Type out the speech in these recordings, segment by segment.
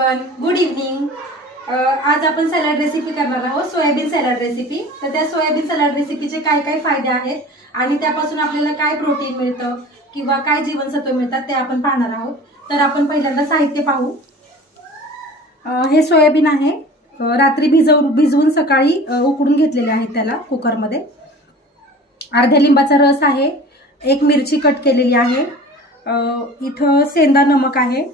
Everyone, good evening. आज आपण salad recipe करणार आहोत, सोयाबीन सॅलड रेसिपी। तर त्या सोयाबीन सॅलड रेसिपीचे काय काय फायदे आहेत आणि त्यापासून आपल्याला काय प्रोटीन मिळतं किंवा काय जीवनसत्व मिळतात ते आपण पाहणार आहोत। तर आपण पहिल्यांदा साहित्य पाहू। हे सोयाबीन आहे, रात्री भिजवून सकाळी उकडून घेतलेले आहेत त्याला कुकरमध्ये। अर्ध्या लिंबाचा रस आहे, एक मिरची कट केलेली आहे, इथं सेंदा नमक आहे,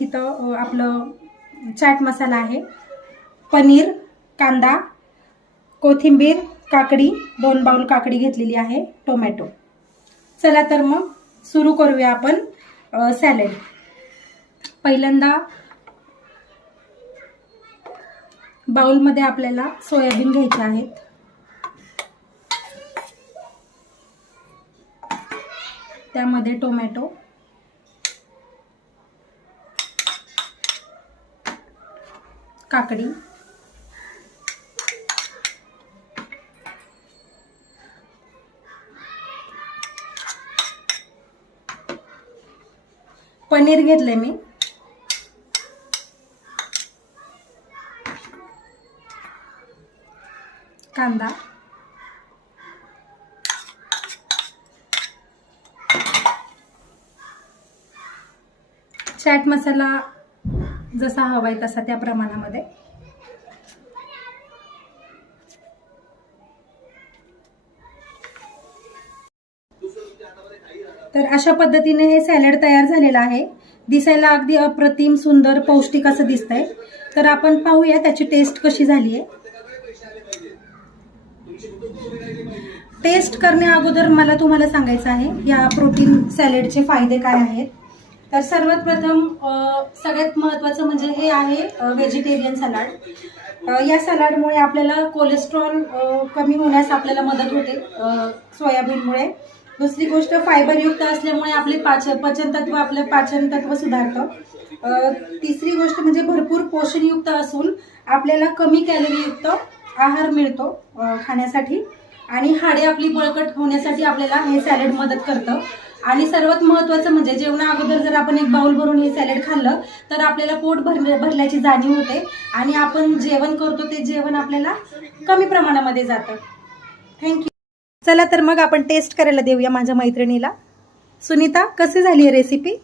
इथं आपलं चाट मसाला आहे, पनीर, कांदा, कोथिंबीर, काकडी, 2 बाउल काकडी घेतलेली आहे, टोमॅटो। चला तर मग सुरू करूया आपण सॅलड। पहिल्यांदा बाउलमध्ये आपल्याला सोयाबीन घ्यायचे आहेत, त्यामध्ये टोमॅटो, काकडी, पनीर घेतले मी, कांदा, चाट मसाला जसा हवाय तसा त्या प्रमाणामध्ये, तर अशा पद्धतीने हे सॅलड तयार झालेलं आहे। दिसायला अगदी अप्रतिम सुंदर पौष्टिक असं दिसतंय। तर आपण पाहूया त्याची टेस्ट कशी झाली आहे। टेस्ट करण्या अगोदर मला तुम्हाला सांगायचं आहे या प्रोटीन सॅलडचे फायदे काय आहेत। तर सर्वात प्रथम सगळ्यात महत्त्वाचं म्हणजे हे आहे व्हेजिटेरियन सलाड। या सलाडमुळे आपल्याला कोलेस्ट्रॉल कमी होण्यास आपल्याला मदत होते सोयाबीनमुळे। दुसरी गोष्ट फायबरयुक्त असल्यामुळे आपले आपलं पाचन तत्व सुधारतं। तिसरी गोष्ट म्हणजे भरपूर पोषणयुक्त असून आपल्याला कमी कॅलरीयुक्त आहार मिळतो खाण्यासाठी, आणि हाडे आपली बळकट होण्यासाठी आपल्याला हे सॅलड मदत करतं। आणि सर्वात महत्त्वाचं म्हणजे जेवणा अगोदर जर आपण एक बाउल भरून हे सॅलड खाल्लं तर आपल्याला पोट भरल्याची जाणीव होते आणि आपण जेवण करतो ते जेवण आपल्याला कमी प्रमाणामध्ये जातं। थँक्यू। चला तर मग आपण टेस्ट करायला देऊया माझ्या मैत्रिणीला। सुनीता, कशी झाली आहे रेसिपी?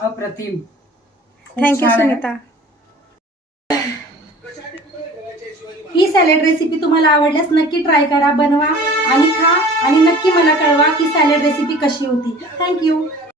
अप्रतिम। थँक्यू सुनीता। ही सॅलड रेसिपी तुम्हाला आवडल्यास नक्की ट्राय करा, बनवा आणि खा, आणि नक्की मला कळवा की सॅलड रेसिपी कशी होती। थँक्यू।